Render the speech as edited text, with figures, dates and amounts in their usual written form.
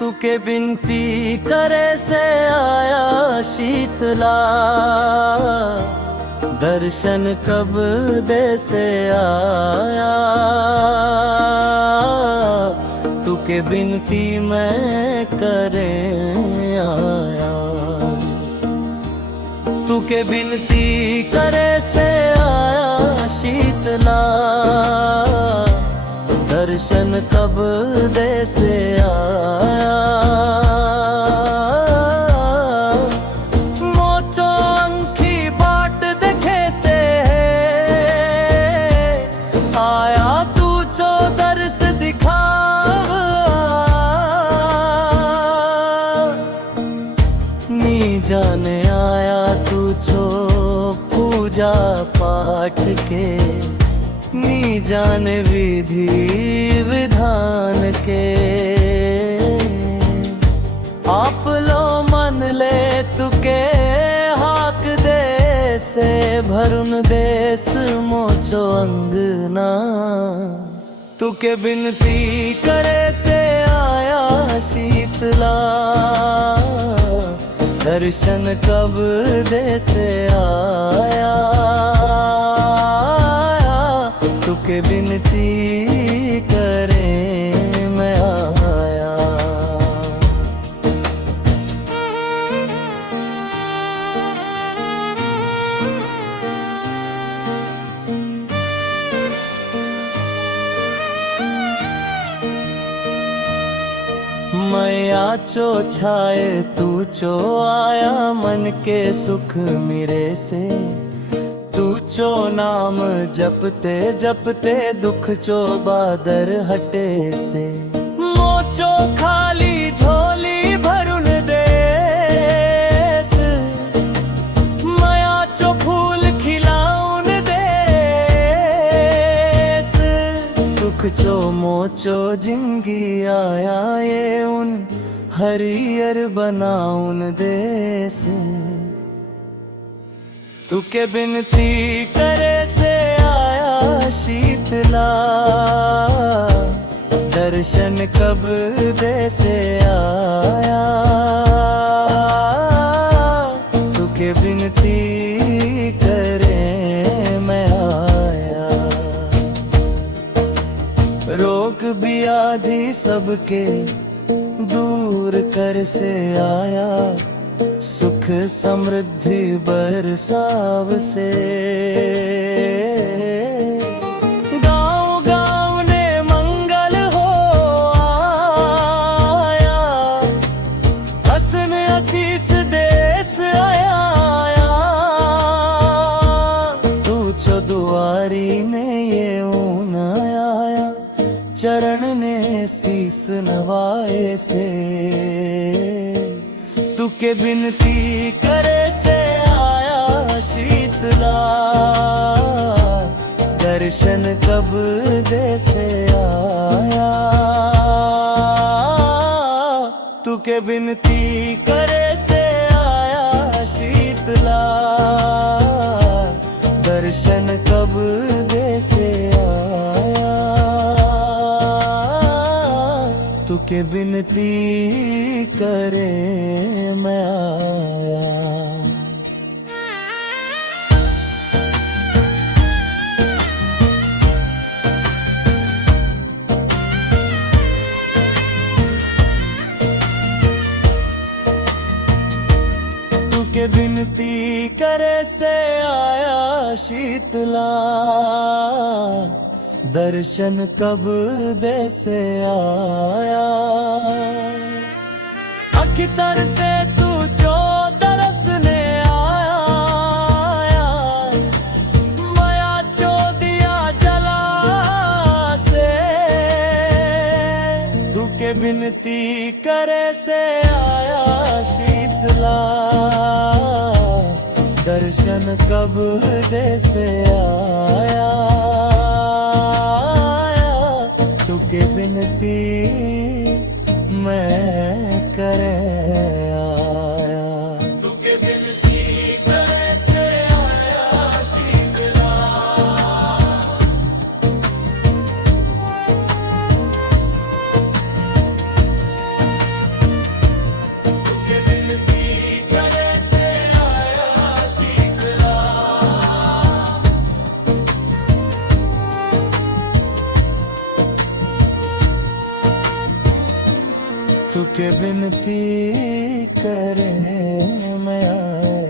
तुके बिनती करे से आया शीतला, दर्शन कब दे से आया। तुके बिनती मैं करे आया, तुके बिनती करे से आया शीतला, दर्शन कब दे से आया। मोचो अंखी बाट देखे से आया, तू चो दर्श दिखाव। नी जाने आया तू छो पूजा पाठ के, नी जाने विधि विधान के। आप लो मन ले तुके हाक दे से, भरुन देश मोचो अंगना। तुके बिनती करे से आया शीतला, दर्शन कब दे से आया। तुके बिनती करे मैं आया। मैं आचो छाए तू चो आया, मन के सुख मेरे से। तू चो नाम जपते जपते दुख चो बादर हटे से। मोचो खाली झोली भरुन देस, माया चो फूल खिलाउन देस। सुख चो मोचो जिंदगी आया, ये उन हरियर बनाउन देस। तुके बिनती करे से आया शीतला, दर्शन कब दे से आया। तुके बिनती करे मैं आया। रोग व्याधि सबके दूर कर से आया, सुख समृद्धि बरसाव से। गाँव गाँव ने मंगल हो आया, हसन आशीष देश आया। तू चो दुआरी ने ये ऊन आया, चरण ने शीस नवाए से। तुके बिनती करे से आया शीतला, दर्शन कब दे से आया। तुके बिनती करे से आया शीतला, दर्शन कब दे से आया। तुके बिनती करे मैं आया। तुके बिनती करे से आया शीतला, दर्शन कब दे से आया। अखितर से तू जो दरसने आया, माया चो दिया जला से। तुके बिनती करे से आया शीतला, दर्शन कब दे से आया। तुके बिनती मैं करे आया। तुके बिनती करे से आया शीतला, तू के बिनती करे मैं आए